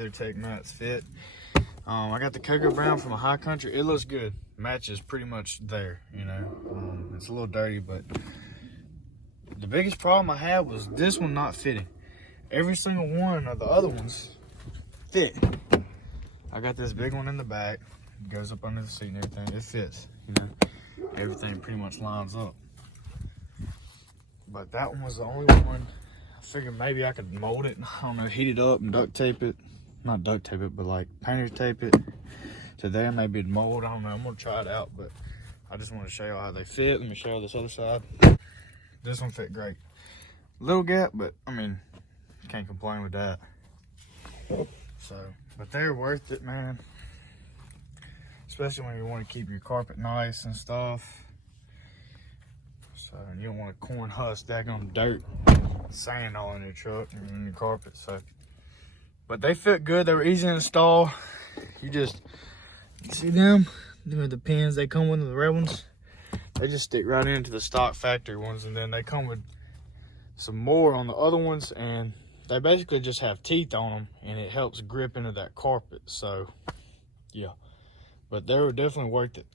WeatherTech mats fit. I got the cocoa brown from a high country. It looks good. Matches pretty much there, you know. It's a little dirty, but the biggest problem I had was this one not fitting. Every single one of the other ones fit. I got this big one in the back. It goes up under the seat and everything. It fits, you know. Everything pretty much lines up. But that one was the only one. I figured maybe I could mold it. I don't know, heat it up and duct tape it. Not duct tape it, but like painter tape it to there. Maybe it'd mold. I don't know. I'm gonna try it out, but I just want to show y'all how they fit. Let me show you this other side. This one fit great. Little gap, but I mean, can't complain with that. So, but they're worth it, man. Especially when you want to keep your carpet nice and stuff. So you don't want to corn husk daggone dirt, sand all in your truck and in your carpet. So, but they fit good. They were easy to install. You see them? The pins they come with, the red ones. They just stick right into the stock factory ones, and then they come with some more on the other ones, and they basically just have teeth on them, and it helps grip into that carpet. So, yeah. But they were definitely worth it.